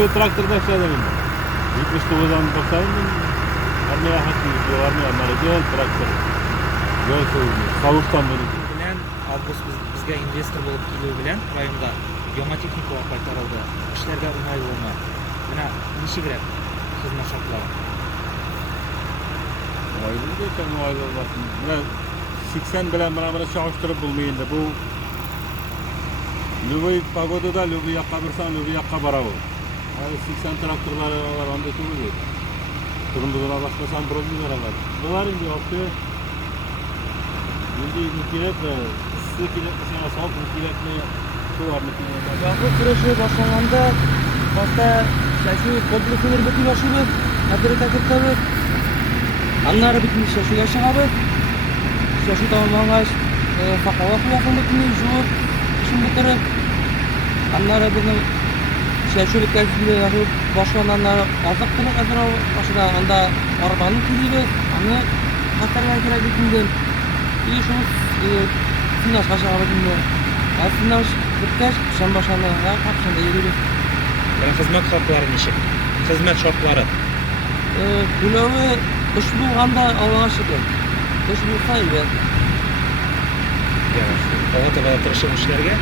bu traktörda işledim. 79'dan başlaydım. Armaya hakkı, armaya marjel traktör. Göl soyucu, savuktan beri. Bilen Avgust bizga investor bo'lib kelishi bilan rayonda yangi texnikalar qaytarildi. Ishlarga o'ng'aylama. Mana nishi kerak xizmat shartlari. Ayrıldı ki bu ayrılmasın. Ben 80 bilen bana çalıştırıp bulmayın da bu Lübey pagodada Lübey yakka birsen Lübey yakka bravo. Abi 80 traktörleri var onda kuruluyor. Durumda başlasan problemler var. Bunların cevapı Şimdi mukilet ve ısı kilet mesela soğuk mukiletle şu var mukiletle. Yağmur süreçi başlanğanda hasta şu kompleksler bütün yaşıyor. Nadire takipleri anları bitmiş yaşıyor. Şu tamamlanmış fakavat yakında kimi jur şimdi bitirip anları bizim şaşırıp geldiğinde yaşıyor başlananlar azık kılık azra başına anda arabanın kilibi anı hatarlar kira gittiğinde iyi şu finans başarılı günde finans bitmiş sen başına ya kapsında yürüdü. Yani xizmat şartlari nishi? Xizmat shartlari. To'lovi ish bo'lganda Allohga shukr. Ish bo'lsa Yavaş. Hava tirishib ishlarga.